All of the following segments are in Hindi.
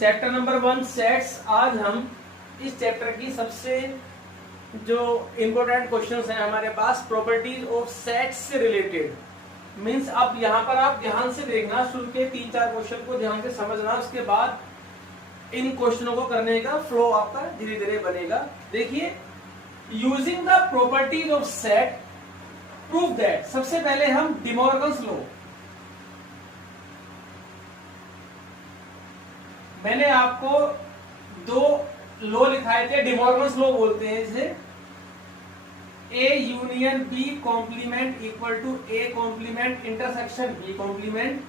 Chapter number 1 sets. आज हम इस चैप्टर की सबसे जो इम्पोर्टेंट क्वेश्चंस हैं हमारे पास प्रॉपर्टीज ऑफ सेट्स से रिलेटेड। मींस अब यहाँ पर आप ध्यान से देखना, शुरू के 3-4 क्वेश्चन को ध्यान से समझना, उसके बाद इन क्वेश्चनों को करने का फ्लो आपका धीरे धीरे बनेगा। देखिए, using the properties of set prove that. सबसे पहले हम डिमॉर्गन्स लॉ, मैंने आपको 2 लॉ लिखाए थे, डिमॉर्गन्स लॉ बोलते हैं जिसे। A union B complement equal to A complement intersection B complement,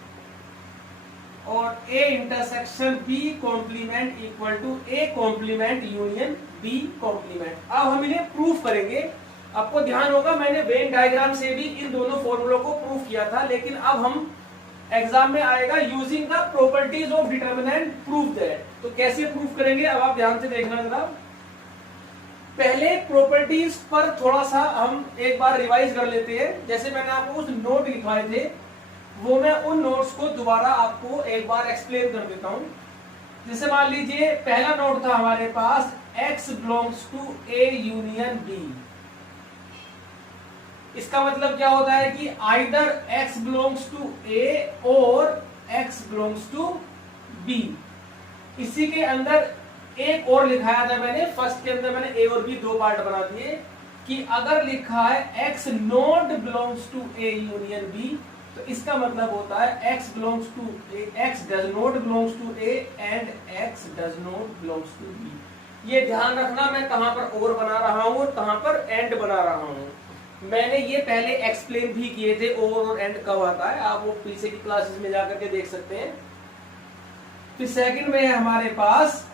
और A intersection B complement equal to A complement union B complement. अब हम इन्हें प्रूफ करेंगे। आपको ध्यान होगा मैंने वेन डायग्राम से भी इन दोनों फॉर्मूलों को प्रूफ किया था, लेकिन अब हम एग्जाम में आएगा using the properties of determinant proof that. तो कैसे प्रूफ करेंगे, अब आप ध्यान से देखना जरा। पहले प्रॉपर्टीज पर थोड़ा सा हम एक बार रिवाइज कर लेते हैं। जैसे मैंने आपको कुछ नोट लिखवाए थे, वो मैं उन नोट्स को दोबारा आपको एक बार एक्सप्लेन कर देता हूं। जैसे मान लीजिए पहला नोट था हमारे पास, x belongs to A union B. इसका मतलब क्या होता है कि either x belongs to A और x बिलोंग्स टू बी। इसी के अंदर एक और लिखाया था मैंने, फर्स्ट के अंदर मैंने ए और बी 2 पार्ट बना दिए कि अगर लिखा है x not belongs to A union B, तो इसका मतलब होता है x belongs to A, x does not belongs to A and x does not belongs to B. ये ध्यान रखना, मैं कहां पर और बना रहा हूं और कहां पर एंड बना रहा हूं। मैंने ये पहले एक्सप्लेन भी किए थे और एंड कब आता है, आप वो पीछे की क्लासेस में जाकर के देख सकते हैं। फिर सेकंड में है हमारे पास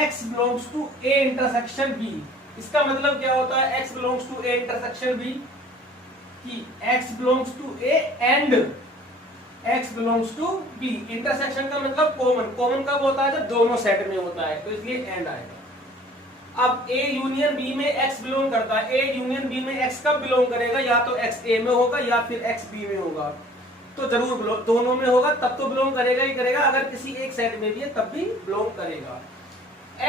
x belongs to a intersection b। इसका मतलब क्या होता है x belongs to a intersection b, कि x belongs to a and x belongs to b। Intersection का मतलब कॉमन। कॉमन कब होता है, जब दोनों सेट में होता है, तो इसलिए एंड आएगा। अब A यूनियन B में X बिलोंग करता है, A यूनियन B में X कब बिलोंग करेगा, या तो X A में होगा या फिर X B में होगा। तो जरूर दोनों में होगा तब तो बिलोंग करेगा ही करेगा, अगर किसी एक सेट में भी है तब भी बिलोंग करेगा।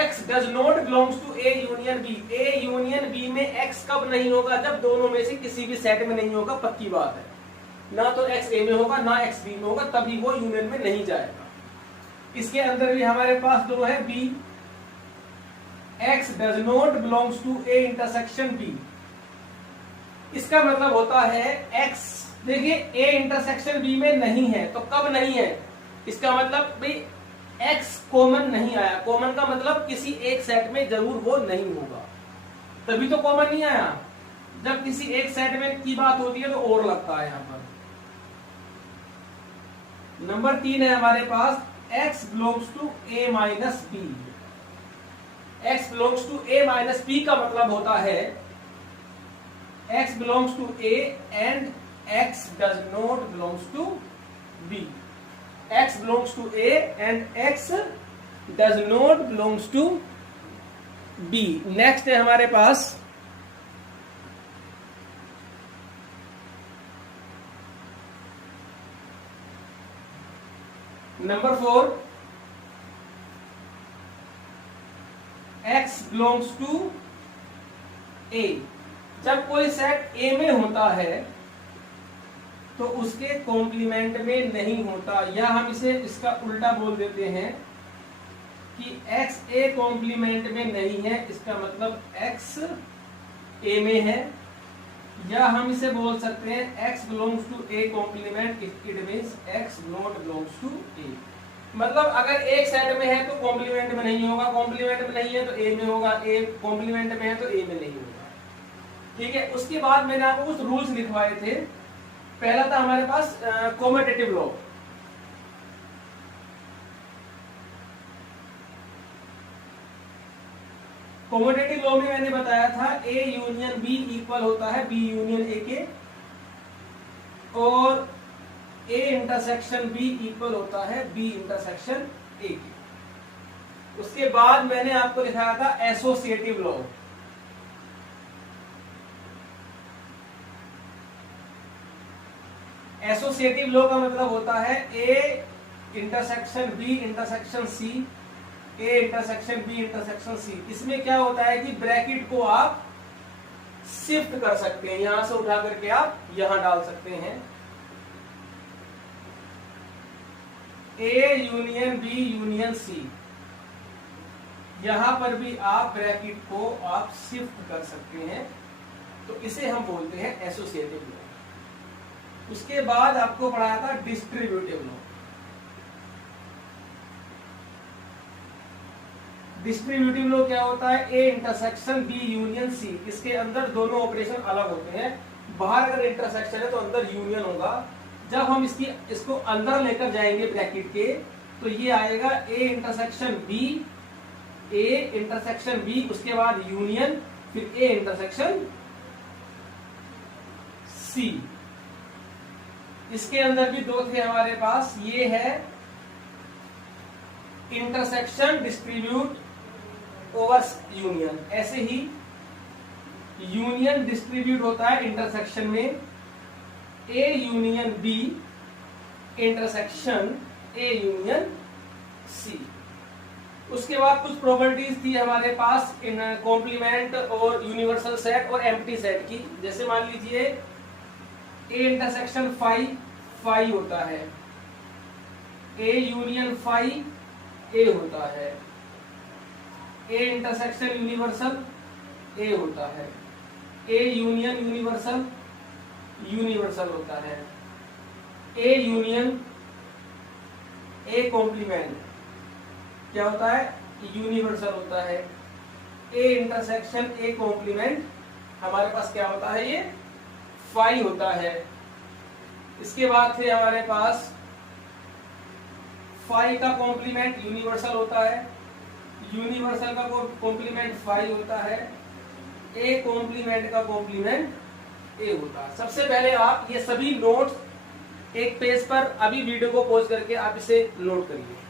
X does not belongs to A union B। A union B में X कब नहीं होगा, जब दोनों में से किसी भी सेट में नहीं होगा, पक्की बात है। ना तो X A में होगा ना X B में होगा, तभी वो यूनियन में नहीं जाएगा। इसके अंदर भी हमारे पास 2 है, B x does not belongs to a intersection b। इसका मतलब होता है x, देखिए a इंटरसेक्शन b में नहीं है, तो कब नहीं है, इसका मतलब भाई x कॉमन नहीं आया। कॉमन का मतलब किसी एक सेट में जरूर वो नहीं होगा, तभी तो कॉमन नहीं आया। जब किसी एक सेट में की बात होती है तो और लगता है। यहां पर नंबर 3 है हमारे पास, x belongs to a minus b। x belongs to a minus b का मतलब होता है x belongs to a and x does not belongs to b। x belongs to a and x does not belongs to b। Next है हमारे पास number 4, x belongs to a। जब कोई सेट A में होता है तो उसके कॉम्प्लीमेंट में नहीं होता, या हम इसे इसका उल्टा बोल देते हैं कि x A कॉम्प्लीमेंट में नहीं है, इसका मतलब x A में है। या हम इसे बोल सकते हैं x belongs to A complement, it means x not belongs to A। मतलब अगर एक सेट में है तो कॉम्प्लीमेंट में नहीं होगा, कॉम्प्लीमेंट में नहीं है तो ए में होगा, ए कॉम्प्लीमेंट में है तो ए में नहीं होगा। ठीक है, उसके बाद मैंने आपको कुछ रूल्स लिखवाए थे। पहला था हमारे पास कॉम्यूटेटिव लॉ। कॉम्यूटेटिव लॉ में मैंने बताया था ए यूनियन बी इक्वल होता है बी यूनियन ए के, और A इंटरसेक्शन B इक्वल होता है B इंटरसेक्शन A के। उसके बाद मैंने आपको दिखाया था एसोसिएटिव लॉ। एसोसिएटिव लॉ का मतलब होता है A intersection B intersection C, A intersection B intersection C, इसमें क्या होता है कि ब्रैकेट को आप शिफ्ट कर सकते हैं, यहां से उठा करके आप यहां डाल सकते हैं। A union B union C, यहां पर भी आप ब्रैकेट को आप शिफ्ट कर सकते हैं, तो इसे हम बोलते हैं एसोसिएटिव लॉ। उसके बाद आपको पढ़ाया था डिस्ट्रीब्यूटिव लॉ। डिस्ट्रीब्यूटिव लॉ क्या होता है? A intersection B union C, इसके अंदर दोनों ऑपरेशन अलग होते हैं, बाहर अगर इंटरसेक्शन है तो अंदर यूनियन होगा। जब हम इसको अंदर लेकर जाएंगे ब्रैकेट के, तो ये आएगा A intersection B, A intersection B, उसके बाद यूनियन, फिर ए इंटरसेक्शन सी। इसके अंदर भी दो थे हमारे पास, ये है इंटरसेक्शन डिस्ट्रीब्यूट ओवर यूनियन, ऐसे ही यूनियन डिस्ट्रीब्यूट होता है इंटरसेक्शन में, A union B intersection A union C. उसके बाद कुछ प्रॉपर्टीज थी हमारे पास इन कॉम्प्लीमेंट और यूनिवर्सल सेट और एम्प्टी सेट की। जैसे मान लीजिए ए इंटरसेक्शन फाई फाई होता है, ए यूनियन फाई ए होता है, ए इंटरसेक्शन यूनिवर्सल ए होता है, ए यूनियन यूनिवर्सल यूनिवर्सल होता है, ए यूनियन ए कॉम्प्लीमेंट क्या होता है? यूनिवर्सल होता है। ए इंटरसेक्शन ए कॉम्प्लीमेंट हमारे पास क्या होता है? ये फाई होता है। इसके बाद थे हमारे पास फाई का कॉम्प्लीमेंट यूनिवर्सल होता है, यूनिवर्सल का कॉम्प्लीमेंट फाई होता है, ए कॉम्प्लीमेंट का कॉम्प्लीमेंट ए होता है। सबसे पहले आप ये सभी नोट्स एक पेज पर अभी वीडियो को पॉज करके आप इसे नोट करिए।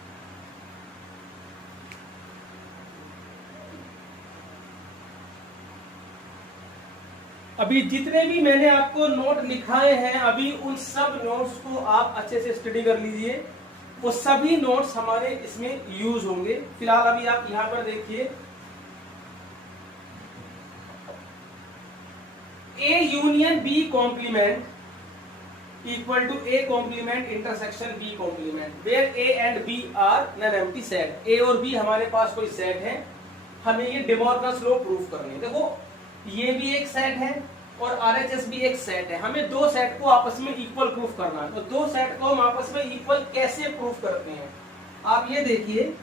अभी जितने भी मैंने आपको नोट लिखाए हैं, अभी उन सब नोट्स को आप अच्छे से स्टडी कर लीजिए, वो सभी नोट्स हमारे इसमें यूज होंगे। फिलहाल अभी आप यहां पर देखिए, A union B complement equal to A complement intersection B complement, where A and B are non empty set. A और बी हमारे पास कोई सेट है, हमें ये डे मॉर्गन्स लॉ प्रूफ करनी है। देखो ये भी एक सेट है और आरएचएस भी एक सेट है, हमें दो सेट को आपस में इक्वल प्रूफ करना है। तो दो सेट को हम आपस में इक्वल कैसे प्रूफ करते हैं? आप ये देखिए,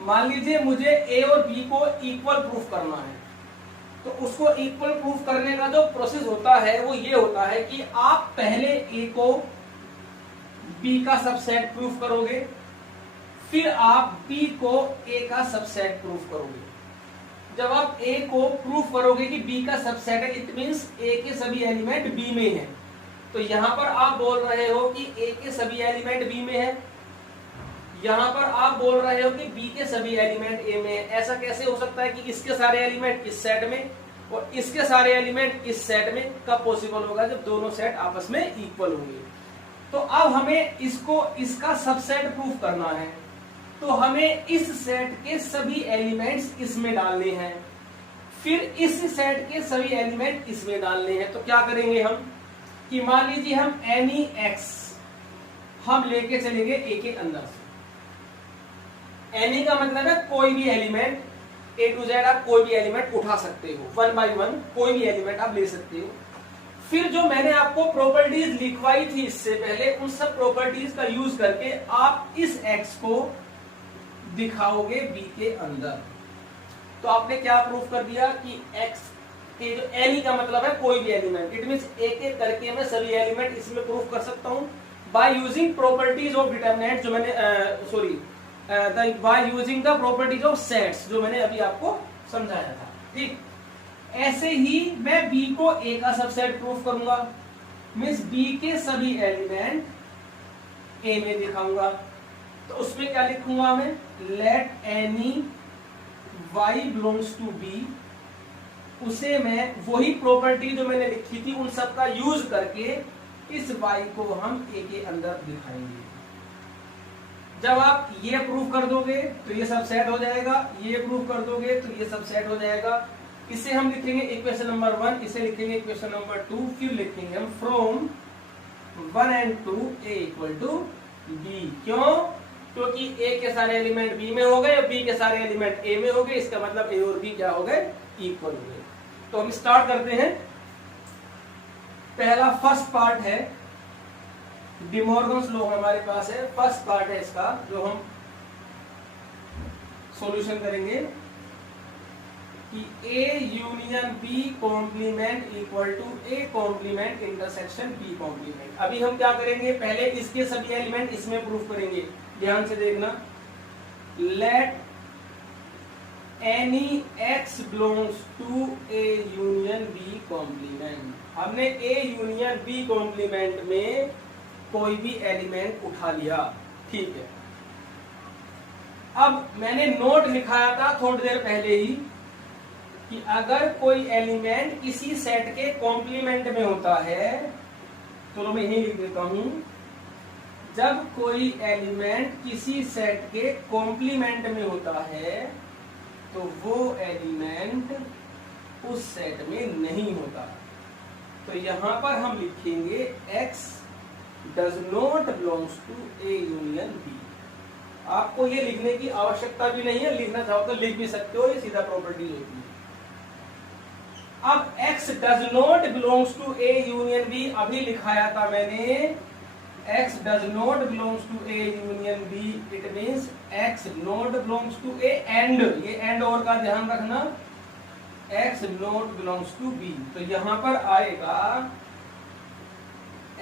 मान लीजिए मुझे ए और बी को इक्वल प्रूफ करना है, तो उसको इक्वल प्रूफ करने का जो प्रोसेस होता है वो ये होता है कि आप पहले ए को बी का सबसेट प्रूफ करोगे, फिर आप बी को ए का सबसेट प्रूफ करोगे। जब आप ए को प्रूफ करोगे कि बी का सबसेट है, इट मींस ए के सभी एलिमेंट बी में हैं, तो यहां पर आप बोल रहे हो कि ए के सभी एलिमेंट बी में है, यहां पर आप बोल रहे हो कि बी के सभी एलिमेंट ए में है। ऐसा कैसे हो सकता है कि इसके सारे एलिमेंट इस सेट में और इसके सारे एलिमेंट इस सेट में? कब पॉसिबल होगा? जब दोनों सेट आपस में इक्वल होंगे। तो अब हमें इसको इसका सबसेट प्रूफ करना है, तो हमें इस सेट के सभी एलिमेंट्स इसमें डालने हैं, फिर इस सेट के सभी एलिमेंट इसमें डालने हैं। तो क्या करेंगे हम कि मान लीजिए हम एनी एक्स हम लेके चलेंगे ए के अंदर से। एनी का मतलब है कोई भी एलिमेंट, ए टू जेड आप कोई भी एलिमेंट उठा सकते हो, वन बाय वन कोई भी एलिमेंट आप ले सकते हो। फिर जो मैंने आपको प्रॉपर्टीज लिखवाई थी इससे पहले, उन सब प्रॉपर्टीज का यूज करके आप इस एक्स को दिखाओगे बी के अंदर। तो आपने क्या प्रूफ कर दिया कि एक्स के जो एनी का मतलब है कोई भी एलिमेंट, इट मींस एक एक करके मैं सभी एलिमेंट इसमें प्रूफ कर सकता हूं by using properties of determinant, जो मैंने by using the properties of sets, जो मैंने अभी आपको समझाया था। ठीक, ऐसे ही मैं बी को ए का सबसेट प्रूफ करूंगा, मींस बी के सभी एलिमेंट ए में दिखाऊंगा। तो उसमें क्या लिखूंगा मैं? Let any y belongs to B, उसे मैं वही प्रॉपर्टी जो मैंने लिखी थी उन सब का यूज करके इस y को हम a के अंदर दिखाएंगे। जब आप ये प्रूव कर दोगे तो ये सब सेट हो जाएगा, ये प्रूव कर दोगे तो ये सब सेट हो जाएगा। इसे हम लिखेंगे इक्वेशन नंबर 1, इसे लिखेंगे इक्वेशन नंबर 2, फिर लिखेंगे हम from 1 and 2 a equal to B. क्यों? क्योंकि a के सारे एलिमेंट b में हो गए और b के सारे एलिमेंट a में हो गए, इसका मतलब a और b क्या हो गए? इक्वल हो गए। तो हम स्टार्ट करते हैं। पहला फर्स्ट पार्ट है डी मॉर्गन्स लॉ हमारे पास है, फर्स्ट पार्ट है इसका जो हम सॉल्यूशन करेंगे कि A union B complement equal to A complement intersection B complement. अभी हम क्या करेंगे, पहले इसके सभी एलिमेंट इसमें प्रूफ करेंगे। ध्यान से देखना, let any x belongs to A union B complement. हमने A यूनियन B कॉम्प्लीमेंट में कोई भी एलिमेंट उठा लिया, ठीक है। अब मैंने नोट लिखाया था थोड़ी देर पहले ही कि अगर कोई एलिमेंट किसी सेट के कॉम्प्लीमेंट में होता है, तो मैं यही लिख देता हूं, जब कोई एलिमेंट किसी सेट के कॉम्प्लीमेंट में होता है तो वो एलिमेंट उस सेट में नहीं होता। तो यहां पर हम लिखेंगे x does not belongs to A union B। आपको ये लिखने की आवश्यकता भी नहीं है, लिखना चाहो तो लिख भी सकते हो, ये सीधा प्रॉपर्टी होती है। अब x does not belongs to A union B अभी लिखाया था मैंने, x does not belongs to A union B, it means x not belongs to A and, ये and और का ध्यान रखना, x not belongs to B। तो यहां पर आएगा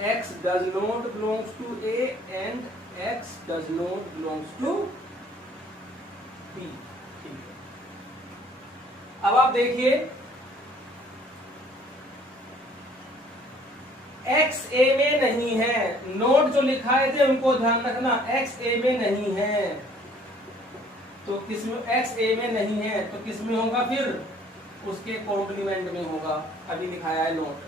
x does not belongs to A and x does not belongs to B, ठीक है। अब आप देखिए x A में नहीं है, नोट जो लिखाए थे उनको ध्यान रखना, x A में नहीं है तो किसमें, x A में नहीं है तो किसमें होगा, फिर उसके कॉम्प्लीमेंट में होगा। अभी लिखाया है नोट,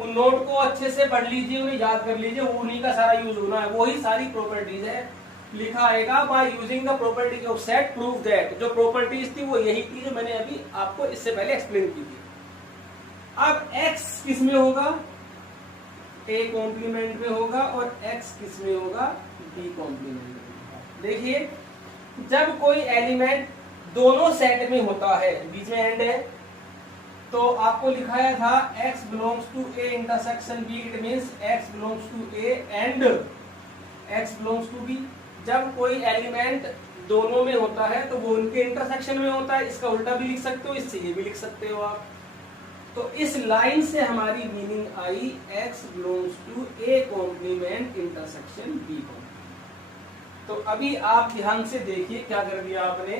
उन नोट को अच्छे से पढ़ लीजिए, उन्हें याद कर लीजिए, उन्हीं का सारा यूज होना है, वही सारी प्रॉपर्टीज है। लिखा आएगा by using the property of set prove that, जो प्रॉपर्टीज थी वो यही थी जो मैंने अभी आपको इससे पहले एक्सप्लेन की थी। अब x किस में होगा, A कॉम्प्लीमेंट में होगा, और x किस में होगा, B कॉम्प्लीमेंट में होगा। देखिए जब कोई एलिमेंट दोनों सेट में होता है, बीच में एंड है, तो आपको लिखाया था x belongs to A intersection B, it means x belongs to A and x belongs to B। जब कोई एलिमेंट दोनों में होता है तो वो उनके इंटरसेक्शन में होता है, इसका उल्टा भी लिख सकते हो, इससे ये भी लिख सकते हो आप। तो इस लाइन से हमारी मीनिंग आई x belongs to A complement intersection B complement. तो अभी आप ध्यान से देखिए क्या कर दिया आपने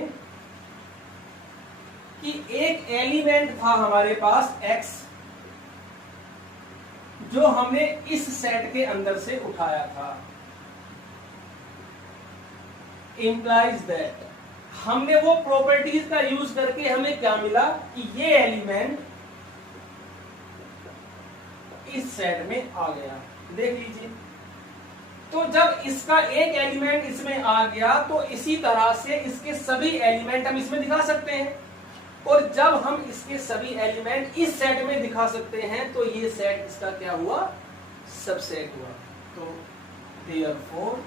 कि एक एलिमेंट था हमारे पास x, जो हमने इस सेट के अंदर से उठाया था। इंप्लाइज दैट हमने वो प्रॉपर्टीज का यूज करके हमें क्या मिला कि ये एलिमेंट इस सेट में आ गया। देख लीजिए, तो जब इसका एक एलिमेंट इसमें आ गया तो इसी तरह से इसके सभी एलिमेंट हम इसमें दिखा सकते हैं, और जब हम इसके सभी एलिमेंट इस सेट में दिखा सकते हैं तो ये सेट इसका क्या हुआ, सबसेट हुआ। तो therefore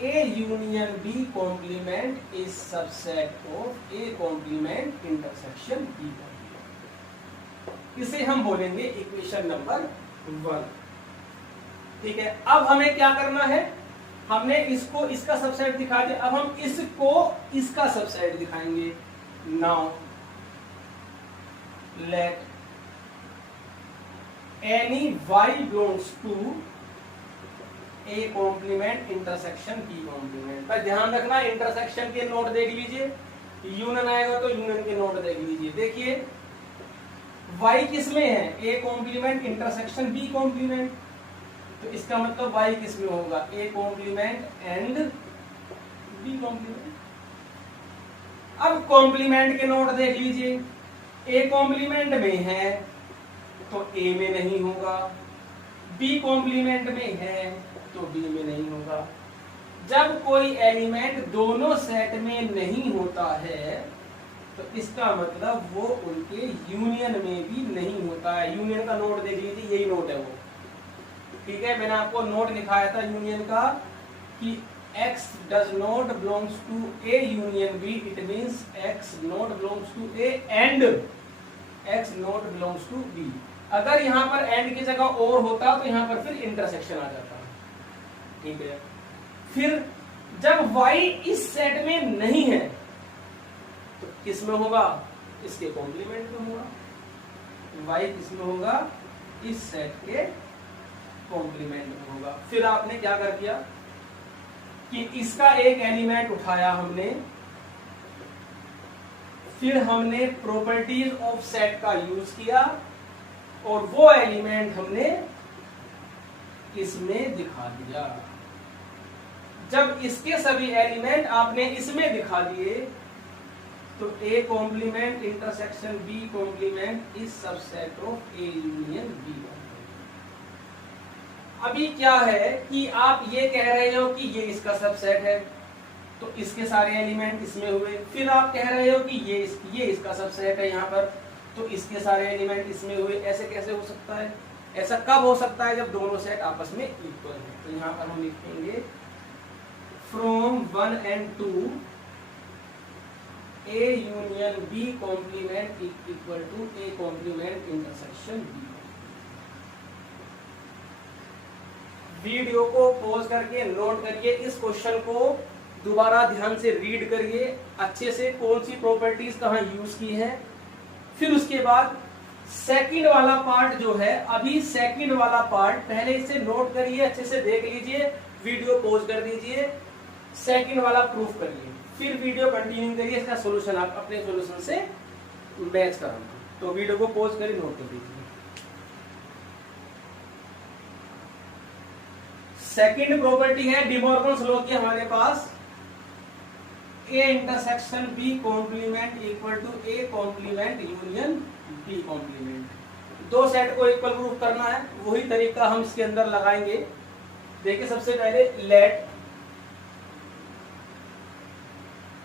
A union B complement is subset of A complement intersection B complement. इसे हम बोलेंगे इक्वेशन नंबर 1, ठीक है। अब हमें क्या करना है, हमने इसको इसका सबसेट दिखा दिया, अब हम इसको इसका सबसेट दिखाएंगे। Now let any y belongs to A complement intersection B complement. पर ध्यान रखना, इंटरसेक्शन के नोट देख लीजिए, यूनियन आएगा तो यूनियन के नोट देख लीजिए। देखिए y किस में है, A complement intersection B complement, तो इसका मतलब y किस में होगा, A complement and B complement. अब कॉम्प्लीमेंट के नोट देख लीजिए, A कॉम्प्लीमेंट में है तो A में नहीं होगा, B कॉम्प्लीमेंट में है तो B में नहीं होगा। जब कोई एलिमेंट दोनों सेट में नहीं होता है तो इसका मतलब वो उनके यूनियन में भी नहीं होता है। यूनियन का नोट देख लीजिए, यही नोट है वो, ठीक है। मैंने आपको नोट दिखाया था यूनियन का कि X does not belongs to A union B, it means X not belongs to A and X not belongs to B। अगर यहाँ पर एंड की जगह और होता तो यहाँ पर फिर इंटरसेक्शन आ जाता, ठीक है। फिर जब Y इस सेट में नहीं है तो किस में होगा, इसके कॉम्प्लीमेंट में होगा। Y किस में होगा, इस सेट के कॉम्प्लीमेंट में होगा। फिर आपने क्या कर दिया कि इसका एक एलिमेंट उठाया हमने, फिर हमने प्रॉपर्टीज ऑफ सेट का यूज किया और वो एलिमेंट हमने इसमें दिखा दिया। जब इसके सभी एलिमेंट आपने इसमें दिखा दिए तो A complement intersection B complement is subset of A union B। अभी क्या है कि आप ये कह रहे हो कि ये इसका सबसेट है तो इसके सारे एलिमेंट इसमें हुए, फिर आप कह रहे हो कि ये इसका सबसेट है यहाँ पर तो इसके सारे एलिमेंट इसमें हुए। ऐसे कैसे हो सकता है? ऐसा कब हो सकता है? जब दोनों सेट आपस में इक्वल है। तो यहाँ पर हम लिखेंगे from 1 and 2 A union B complement equal to A complement intersection B। Video को पॉज करके नोट करिए, इस क्वेश्चन को दोबारा ध्यान से रीड करिए अच्छे से, कौन सी प्रॉपर्टीज कहाँ यूज की है। फिर उसके बाद सेकंड वाला पार्ट जो है, अभी सेकंड वाला पार्ट पहले इसे नोट करिए, अच्छे से देख लीजिए, वीडियो पॉज कर दीजिए, सेकंड वाला प्रूफ करिए, फिर वीडियो कंटिन्यू करिए, इसका सॉल्यूशन आप अपने सॉल्यूशन से मैच कराना। तो वीडियो को पॉज करिए, नोट कर दीजिए। सेकंड प्रॉपर्टी है डी मॉर्गन्स लॉ की हमारे पास, A intersection B complement equal to A complement union B complement. दो सेट को इक्वल प्रूफ करना है, वही तरीका हम इसके अंदर लगाएंगे। देखिए सबसे पहले let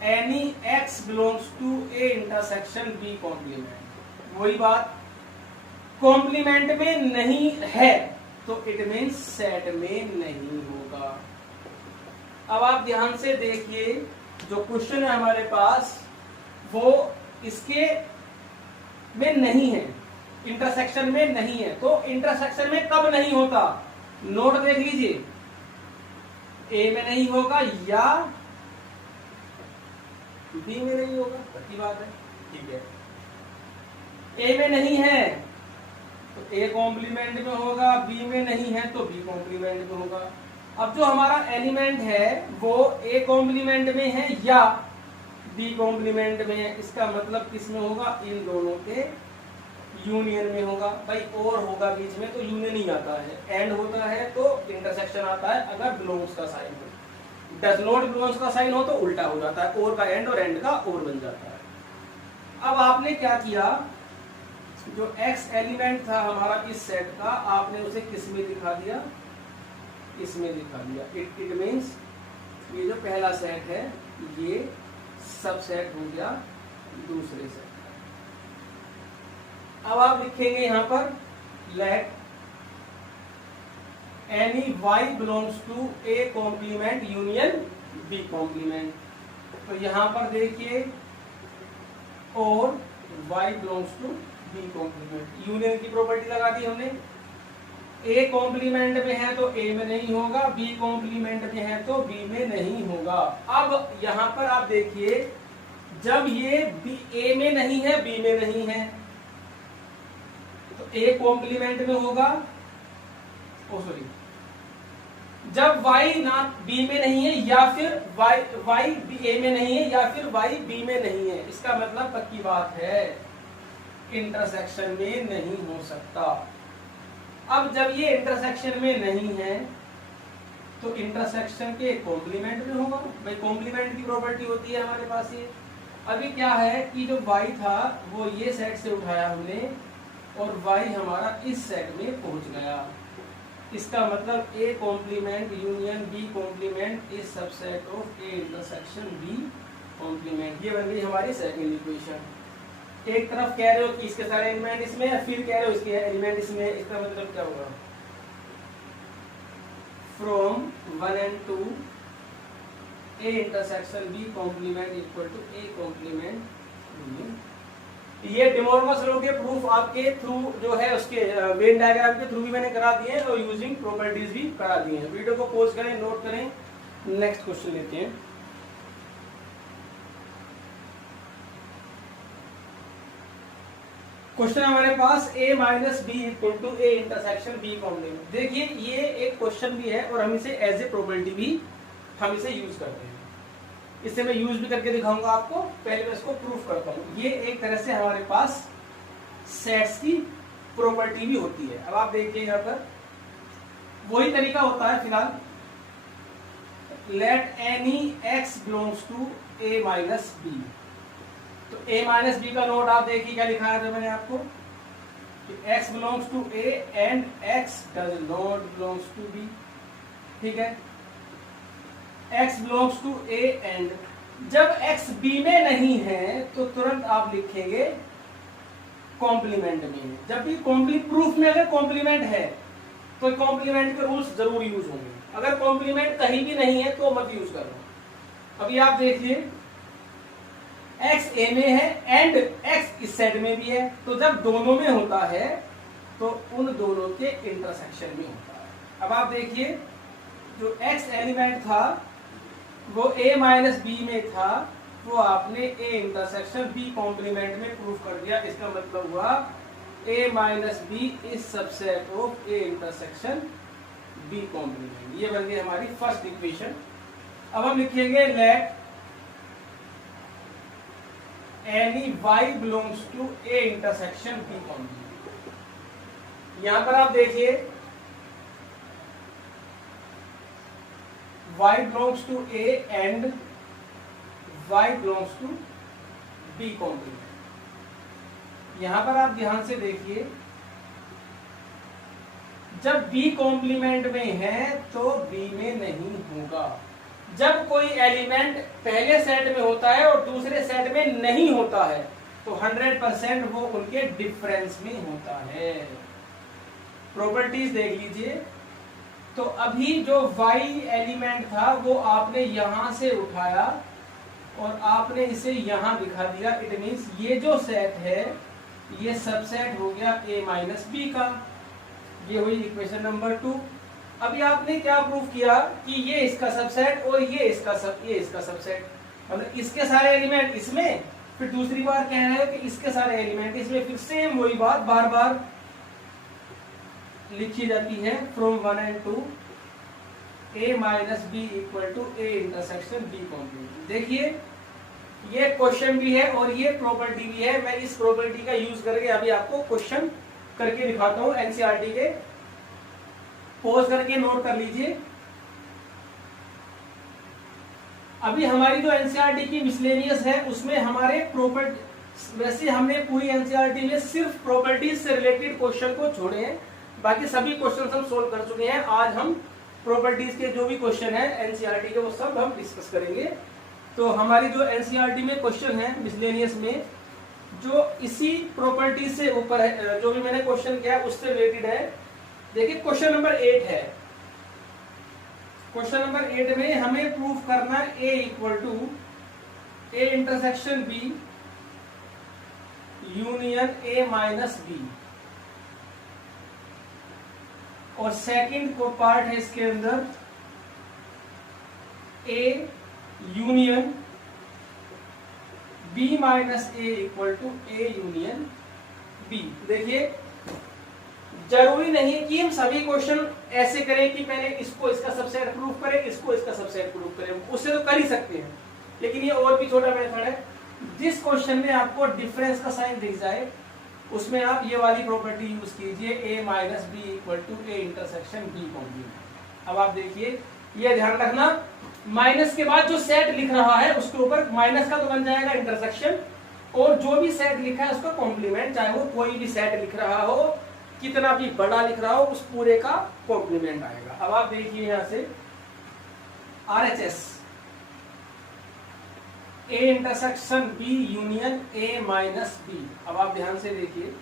any X belongs to A intersection B complement. वही बात, कॉम्प्लीमेंट में नहीं है तो इट मीन्स सेट में नहीं होगा। अब आप ध्यान से देखिए, जो क्वेश्चन है हमारे पास वो इसके में नहीं है, इंटरसेक्शन में नहीं है। तो इंटरसेक्शन में कब नहीं होता, नोट देख लीजिए, A में नहीं होगा या B में नहीं होगा, पक्की बात है, ठीक है। A में नहीं है तो A कॉम्प्लीमेंट में होगा, B में नहीं है तो B कॉम्प्लीमेंट में होगा। अब जो हमारा एलिमेंट है वो A कॉम्प्लीमेंट में है या B कॉम्प्लीमेंट में है, इसका मतलब किस में होगा, इन दोनों के यूनियन में होगा। भाई और होगा बीच में तो यूनियन ही आता है, एंड होता है तो इंटरसेक्शन आता है अगर बिलोंग्स का साइन हो। डज नॉट बिलोंग्स का साइन हो तो उल्टा हो जाता है, और का एंड और एंड का और बन जाता है। अब आपने क्या किया, जो X एलिमेंट था हमारा इस सेट का, आपने उसे किस में दिखा दिया, इसमें दिखा दिया। इट मीन्स ये जो पहला सेट है ये सब सेट हो गया दूसरे सेट। अब आप लिखेंगे यहां पर let any Y belongs to A complement union B complement. तो यहां पर देखिए और Y belongs to B complement, union की प्रॉपर्टी लगा दी हमने। A कॉम्प्लीमेंट में है तो A में नहीं होगा, B कॉम्प्लीमेंट में है तो B में नहीं होगा। अब यहां पर आप देखिए, जब ये A में नहीं है B में नहीं है तो A कॉम्प्लीमेंट में होगा, जब Y ना B में नहीं है या फिर Y A में नहीं है या फिर Y B में नहीं है, इसका मतलब पक्की बात है इंटरसेक्शन में नहीं हो सकता। अब जब ये इंटरसेक्शन में नहीं है तो इंटरसेक्शन के कॉम्प्लीमेंट में होगा। भाई कॉम्प्लीमेंट की प्रॉपर्टी होती है हमारे पास ये। अभी क्या है कि जो Y था वो ये सेट से उठाया हमने और Y हमारा इस सेट में पहुंच गया। इसका मतलब A complement union B complement is subset of A intersection B complement. ये बन गई हमारी सेकंड इक्वेशन। एक तरफ कह रहे हो कि इसके सारे एलिमेंट इसमें है, फिर कह रहे हो इसके एलिमेंट इसमें, इसका मतलब क्या होगा? From 1 and 2 A intersection B complement equal to A complement. ये डिमोर्फस लॉ के प्रूफ आपके थ्रू जो है उसके वेन डायग्राम के थ्रू भी मैंने करा दिए हैं और यूजिंग प्रॉपर्टीज भी करा दिए हैं। वीडियो को पॉज करें, नोट करें। नेक्स्ट क्वेश्चन लेते हैं। क्वेश्चन हमारे पास a minus B equal to A intersection B complement. देखिए ये एक क्वेश्चन भी है और हम इसे एज ए प्रॉपर्टी भी हम इसे यूज करते हैं। इसे मैं यूज भी करके दिखाऊंगा आपको, पहले मैं इसको प्रूफ करता हूँ। ये एक तरह से हमारे पास सेट्स की प्रॉपर्टी भी होती है। अब आप देखिए यहाँ पर वही तरीका होता है। फिलहाल let any x belongs to a minus B. तो a माइनस बी का नोट आप देखिए क्या लिखा था मैंने आपको कि x belongs to a and x does not belongs to b। ठीक है, x belongs to a and जब x b में नहीं है तो तुरंत आप लिखेंगे कॉम्प्लीमेंट में है। जब भी प्रूफ में अगर कॉम्प्लीमेंट है तो कॉम्प्लीमेंट के रूल्स जरूर यूज होंगे। अगर कॉम्प्लीमेंट कहीं भी नहीं है तो मत यूज करना। अभी आप देखिए x a में है एंड x इस सेट में भी है, तो जब दोनों में होता है तो उन दोनों के इंटरसेक्शन में होता है। अब आप देखिए जो x एलिमेंट था वो a माइनस बी में था, वो आपने a इंटरसेक्शन b कॉम्प्लीमेंट में प्रूफ कर दिया। इसका मतलब हुआ a minus B is subset of a intersection b complement. ये बन गई हमारी फर्स्ट इक्वेशन। अब हम लिखेंगे let any y belongs to a intersection b complement. यहां पर आप देखिए y belongs to a and y belongs to b complement. यहां पर आप ध्यान से देखिए जब b कॉम्प्लीमेंट में है तो b में नहीं होगा। जब कोई एलिमेंट पहले सेट में होता है और दूसरे सेट में नहीं होता है तो 100% वो उनके डिफरेंस में होता है। प्रॉपर्टीज देख लीजिए। तो अभी जो y एलिमेंट था वो आपने यहां से उठाया और आपने इसे यहां दिखा दिया। इट मींस ये जो सेट है ये सबसेट हो गया a माइनस बी का। ये हुई इक्वेशन नंबर 2। अभी आपने क्या प्रूफ किया कि ये इसका सबसेट और ये इसका सबसेट, मतलब इसके सारे एलिमेंट इसमें, फिर दूसरी बार कह रहे हो कि इसके सारे एलिमेंट इसमें। फिर सेम वही बात बार बार लिखी जाती है from 1 and 2 a minus B equal to a intersection b complement. देखिए ये क्वेश्चन भी है और ये प्रॉपर्टी भी है। मैं इस प्रॉपर्टी का यूज करके अभी आपको क्वेश्चन करके दिखाता हूं एनसीईआरटी के। पॉज करके नोट कर लीजिए। अभी हमारी जो एनसीईआरटी की मिसलेनियस है उसमें हमारे प्रॉपर्टी, वैसे हमने पूरी एनसीईआरटी में सिर्फ प्रॉपर्टीज से रिलेटेड क्वेश्चन को छोड़े हैं, बाकी सभी क्वेश्चन हम सोल्व कर चुके हैं। आज हम प्रॉपर्टीज के जो भी क्वेश्चन है एनसीईआरटी के वो सब हम डिस्कस करेंगे। तो हमारी जो एनसीईआरटी में क्वेश्चन है मिसलेनियस में जो इसी प्रॉपर्टी से ऊपर है, जो भी मैंने क्वेश्चन किया उससे रिलेटेड है। देखिए क्वेश्चन नंबर 8 है। क्वेश्चन नंबर 8 में हमें प्रूफ करना a equal to a intersection b union a minus B, और सेकंड को पार्ट है इसके अंदर a union b minus a equal to a union b। देखिए जरूरी नहीं है कि हम सभी क्वेश्चन ऐसे करें कि पहले इसको इसका सबसेट प्रूफ करें, इसको इसका सबसेट प्रूफ करें, उससे तो कर ही सकते हैं। लेकिन ये और भी छोटा मेथड है। जिस क्वेश्चन में आपको डिफरेंस का साइन दिख जाए उसमें आप ये वाली प्रॉपर्टी यूज कीजिए a minus B equal to a intersection b complement. अब आप देखिए ये ध्यान रखना, माइनस के बाद जो सेट लिख रहा है उसके ऊपर माइनस का तो बन जाएगा इंटरसेक्शन, और जो भी सेट लिखा है उसका कॉम्प्लीमेंट, चाहे वो कोई भी सेट लिख रहा हो कितना भी बड़ा लिख रहा हो उस पूरे का कॉम्प्लीमेंट आएगा। अब आप देखिए यहां से RHS A intersection B union A minus B। अब आप ध्यान से देखिए,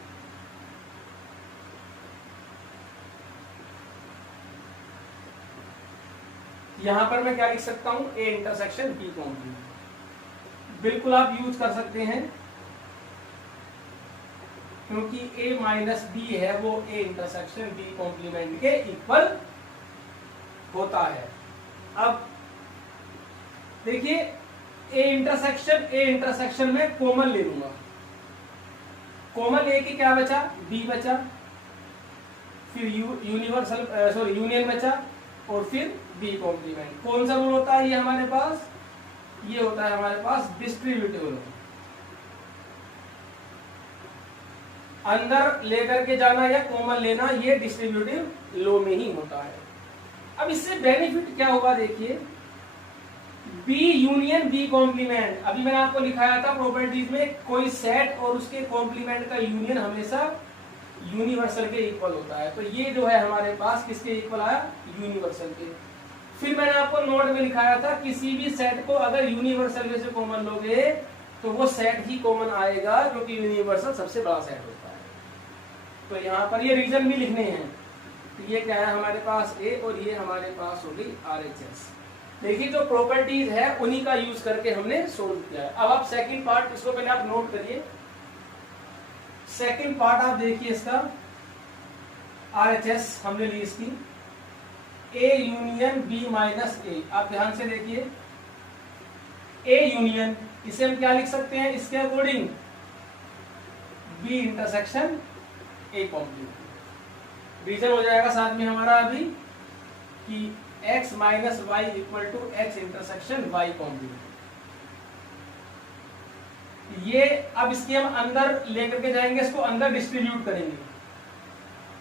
यहां पर मैं क्या लिख सकता हूं, A इंटरसेक्शन B कॉम्प्लीमेंट। बिल्कुल आप यूज कर सकते हैं, क्योंकि A माइनस B है वो A इंटरसेक्शन B कॉम्प्लीमेंट के इक्वल होता है। अब देखिए A इंटरसेक्शन में कॉमन ले लूंगा, कॉमन लेके क्या बचा, B बचा, फिर यूनियन बचा और फिर B कॉम्प्लीमेंट। कौन सा रूल होता है ये हमारे पास, ये होता है हमारे पास डिस्ट्रीब्यूटिव रूल। अंदर लेकर के जाना या कॉमन लेना ये डिस्ट्रीब्यूटिव लॉ में ही होता है। अब इससे बेनिफिट क्या होगा, देखिए B यूनियन B कॉम्प्लीमेंट। अभी मैंने आपको लिखाया था प्रॉपर्टीज में, कोई सेट और उसके कॉम्प्लीमेंट का यूनियन हमेशा यूनिवर्सल के इक्वल होता है। तो ये जो है हमारे पास किसके इक्वल आया, यूनिवर्सल के। फिर मैंने आपको नोट में लिखाया था किसी भी सेट को अगर यूनिवर्सल में से कॉमन लोगे तो वो सेट ही कॉमन आएगा, क्योंकि यूनिवर्सल सबसे बड़ा सेट होता है। तो यहाँ पर ये रीजन भी लिखने हैं। तो ये क्या है हमारे पास A और ये हमारे पास होगी RHS। देखिए जो प्रॉपर्टीज है उन्हीं का यूज करके हमने सोल्व किया है। अब आप सेकंड पार्ट, इसको पहले आप नोट करिए। सेकंड पार्ट आप देखिए इसका, RHS हमने ली इसकी A union B minus A। आप ध्यान से देखिए A यूनियन, इसे हम क्या लिख सकते हैं इसके according, B intersection A complement. Reason हो जाएगा साथ में हमारा अभी कि x minus Y equal to x intersection y complement. ये अब इसके हम अंदर लेकर के जाएंगे, इसको अंदर डिस्ट्रीब्यूट करेंगे।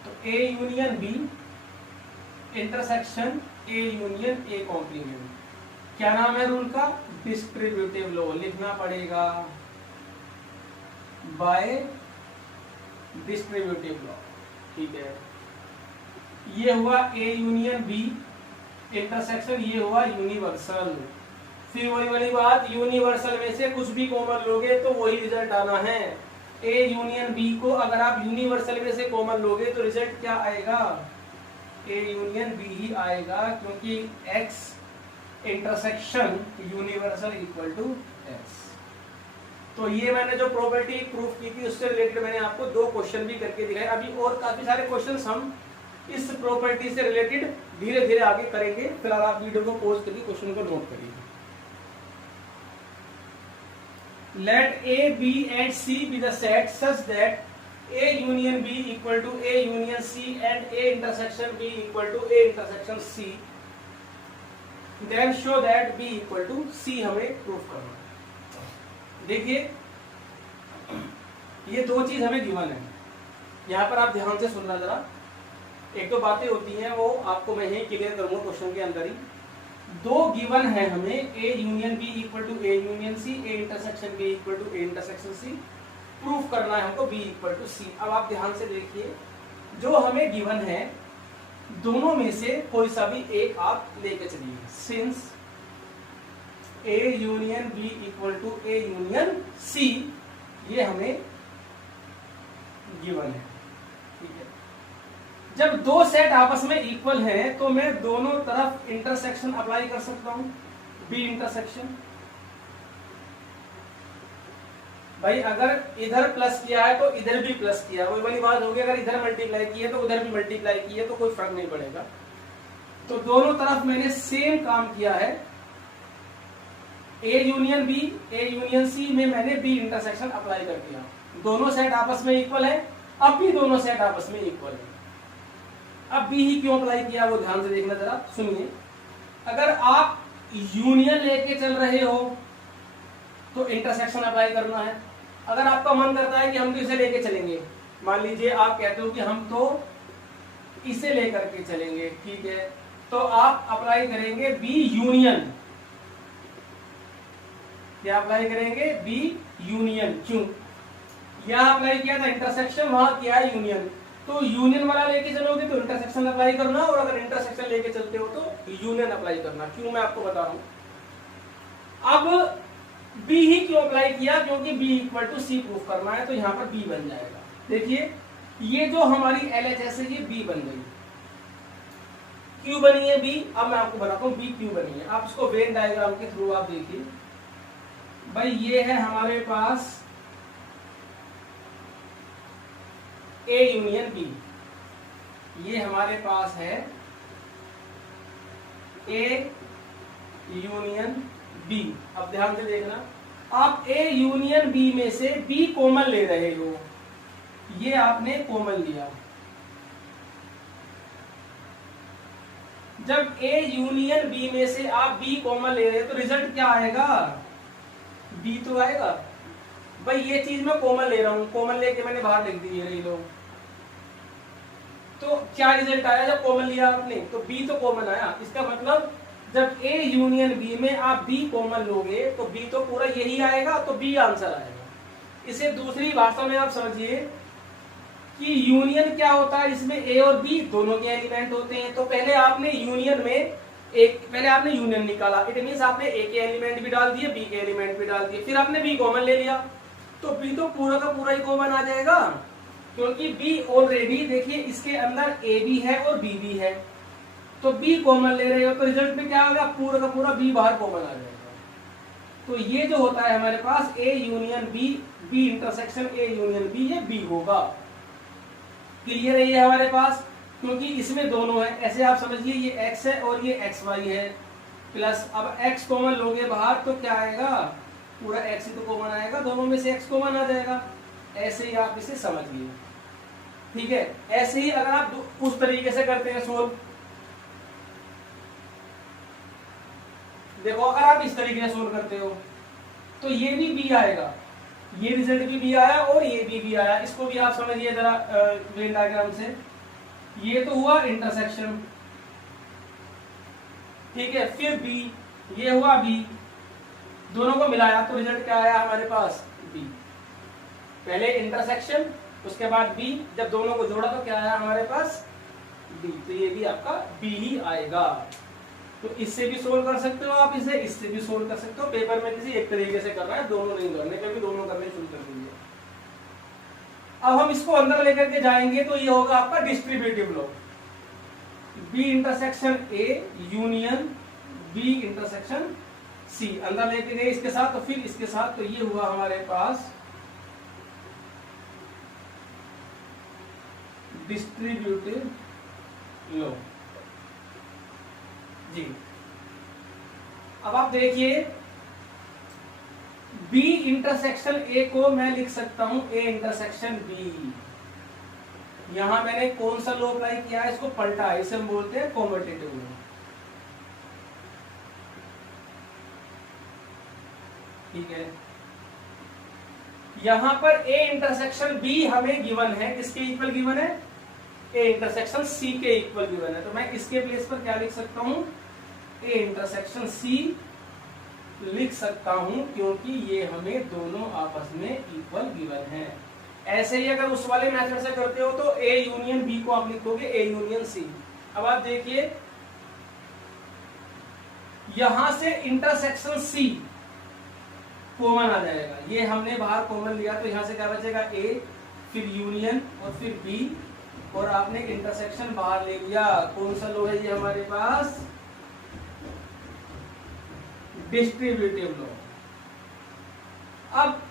तो A union B intersection A union A complement. क्या नाम है रूल का, डिस्ट्रीब्यूटिव लॉ। लिखना पड़ेगा बाय डिस्ट्रीब्यूटिव लॉ, ठीक है। ये हुआ A यूनियन B इंटरसेक्शन, ये हुआ यूनिवर्सल। फिर वही वाली बात, यूनिवर्सल में से कुछ भी कॉमन लोगे तो वही रिजल्ट आना है। A यूनियन B को अगर आप यूनिवर्सल में से कॉमन लोगे तो रिजल्ट क्या आएगा, A यूनियन B ही आएगा, क्योंकि X intersection universal equal to X। तो ये मैंने जो प्रॉपर्टी प्रूफ की थी उससे रिलेटेड मैंने आपको 2 क्वेश्चन भी करके दिखाए। अभी और काफी सारे क्वेश्चंस हम इस प्रॉपर्टी से रिलेटेड धीरे धीरे आगे करेंगे। फिलहाल आप वीडियो को पॉज करके क्वेश्चन को नोट करिए। Let A, B and C be the set such that A union B equal to A union C and A intersection B equal to A intersection C, then show that B equal to C हमें प्रूफ करना है। देखिए ये 2 चीज हमें गिवन है, यहाँ पर आप ध्यान से सुनना जरा। एक तो बातें होती हैं वो आपको मैं यही क्लियर करूंगा क्वेश्चन के अंदर ही। 2 गिवन है हमें, A union B equal to A union C, A intersection B equal to A intersection C। Proof करना है हमको B इक्वल टू C। अब आप ध्यान से देखिए, जो हमें गिवन है दोनों में से कोई सा भी एक आप लेके चलिए। Since A union B equal to A union C, ये हमें गिवन है, ठीक है। जब 2 सेट आपस में इक्वल हैं तो मैं दोनों तरफ इंटरसेक्शन अप्लाई कर सकता हूं, B इंटरसेक्शन। भाई अगर इधर प्लस किया है तो इधर भी प्लस किया, वही वाली बात होगी। अगर इधर मल्टीप्लाई किया तो उधर भी मल्टीप्लाई किया तो कोई फर्क नहीं पड़ेगा। तो दोनों तरफ मैंने सेम काम किया है। A union B, A union C में मैंने B इंटरसेक्शन अप्लाई कर दिया। दोनों सेट आपस में इक्वल है, अब भी दोनों सेट आपस में इक्वल है। अब B ही क्यों अप्लाई किया वो ध्यान से देखना जरा, सुनिए। अगर आप यूनियन लेके चल रहे हो तो इंटरसेक्शन अप्लाई करना है। अगर आपका मन करता है कि हम तो इसे लेके चलेंगे, मान लीजिए आप कहते हो कि हम तो इसे लेकर के चलेंगे, ठीक है, तो आप अप्लाई करेंगे B यूनियन। क्या अप्लाई करेंगे, B यूनियन। क्यों, यहां अप्लाई किया था इंटरसेक्शन, वहां किया यूनियन। तो यूनियन वाला लेके चलोगे तो इंटरसेक्शन अप्लाई करना, और अगर इंटरसेक्शन लेके चलते हो तो यूनियन अप्लाई करना। क्यों, मैं आपको बता रहा हूं। अब बी ही क्यों अप्लाई किया, क्योंकि B equal to C proof करना है, तो यहां पर बी बन जाएगा। देखिए ये जो हमारी LHS है ये बी बन गई। क्यों बनी है बी, अब मैं आपको बताता हूँ बी क्यों बनी है। आप इसको वेन डायग्राम के थ्रू आप देखिए भाई, ये है हमारे पास ए यूनियन बी, ये हमारे पास है ए यूनियन बी। अब ध्यान से देखना, आप ए यूनियन बी में से बी कॉमन ले रहे हो, ये आपने कॉमन लिया। जब ए यूनियन बी में से आप बी कॉमन ले रहे हो तो रिजल्ट क्या आएगा, बी तो आएगा। भाई ये चीज मैं कॉमन ले रहा हूं, कॉमन लेके मैंने बाहर लिख दी है, लो तो क्या रिजल्ट आया जब कॉमन लिया आपने, तो बी तो कॉमन आया। इसका मतलब जब ए यूनियन बी में आप बी कॉमन लोगे तो बी तो पूरा यही आएगा, तो बी आंसर आएगा। इसे दूसरी भाषा में आप समझिए कि यूनियन क्या होता है, इसमें ए और बी दोनों के एलिमेंट होते हैं। तो पहले आपने यूनियन में पहले आपने यूनियन निकाला, इट मींस आपने ए के एलिमेंट भी डाल दिए, बी के एलिमेंट भी डाल दिए, फिर आपने बी कॉमन ले लिया, तो बी तो पूरा का पूरा ही कॉमन आ जाएगा, क्योंकि बी ऑलरेडी देखिए इसके अंदर ए भी है और बी भी है। तो बी कॉमन ले रहे हो तो रिजल्ट में क्या होगा, पूरा का पूरा बी बाहर कॉमन आ जाएगा। तो ये जो होता है हमारे पास A union B, B intersection A union B, ये बी होगा। क्लियर है ये हमारे पास, क्योंकि इसमें दोनों है। ऐसे आप समझिए ये x है और ये xy है, प्लस अब x कॉमन लोगे बाहर तो क्या आएगा, पूरा x ही तो कॉमन आएगा, दोनों में से x कॉमन आ जाएगा। ऐसे ही आप इसे समझिए, ठीक है। ऐसे ही अगर आप उस तरीके से करते हैं सोल्व, देखो अगर आप इस तरीके से सोल्व करते हो तो ये भी बी आएगा, ये रिजल्ट भी बी आया और ये भी आया। इसको भी आप समझिए जरा वेन डायग्राम से। ये तो हुआ इंटरसेक्शन, ठीक है, फिर बी, ये हुआ बी, दोनों को मिलाया तो रिजल्ट क्या आया हमारे पास, बी। पहले इंटरसेक्शन उसके बाद बी, जब दोनों को जोड़ा तो क्या आया हमारे पास, बी। तो ये भी आपका बी ही आएगा। तो इससे भी सोल्व कर सकते हो आप, इसे इससे भी सोल्व कर सकते हो। पेपर में किसी एक तरीके से करना है, दोनों नहीं करने, क्योंकि दोनों करने शुरू कर दीजिए। अब हम इसको अंदर लेकर के जाएंगे तो ये होगा आपका distributive law, B intersection A union B intersection C. अंदर लेके गए इसके साथ, तो फिर इसके साथ, तो ये हुआ हमारे पास डिस्ट्रीब्यूटिव लॉ जी। अब आप देखिए बी इंटरसेक्शन ए को मैं लिख सकता हूं ए इंटरसेक्शन बी। यहां मैंने कौन सा लॉ अप्लाई किया है, इसको पलटा है, इसे हम बोलते हैं कॉम्पिटिटिव लॉ, ठीक है। यहां पर ए इंटरसेक्शन बी हमें गिवन है, किसके इक्वल गिवन है, ए इंटरसेक्शन सी के इक्वल गिवन है। तो मैं इसके प्लेस पर क्या लिख सकता हूं, ए इंटरसेक्शन सी लिख सकता हूं, क्योंकि ये हमें दोनों आपस में इक्वल गिवन है। ऐसे ही अगर उस वाले मेथड से करते हो तो ए यूनियन बी को आप लिखोगे ए यूनियन सी। अब आप देखिए यहां से इंटरसेक्शन सी कॉमन आ जाएगा, ये हमने बाहर कॉमन लिया, तो यहां से क्या बचेगा, ए, फिर यूनियन और फिर बी, और आपने इंटरसेक्शन बाहर ले लिया। कौन सा लॉ है ये हमारे पास, डिस्ट्रीब्यूटिव लॉ। अब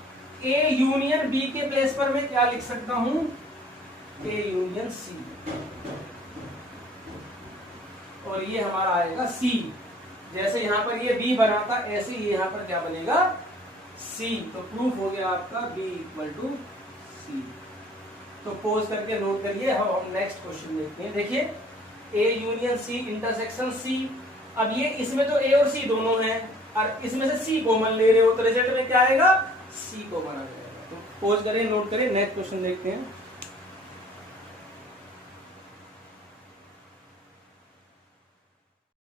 ए यूनियन बी के प्लेस पर मैं क्या लिख सकता हूं, ए यूनियन सी, और ये हमारा आएगा सी। जैसे यहां पर ये बी बना था, ऐसे ही यहां पर क्या बनेगा, सी। तो प्रूफ हो गया आपका बी इक्वल टू सी। तो पोज करके नोट करिए, हम नेक्स्ट क्वेश्चन देखते हैं। देखिए A union C intersection C. अब ये इसमें तो ए और सी दोनों हैं, और इसमें से सी कॉमन ले रहे हो, तो रिजल्ट में क्या आएगा, सी कॉमन आ जाएगा। तो पोज करें, नोट करें, नेक्स्ट क्वेश्चन देखते हैं।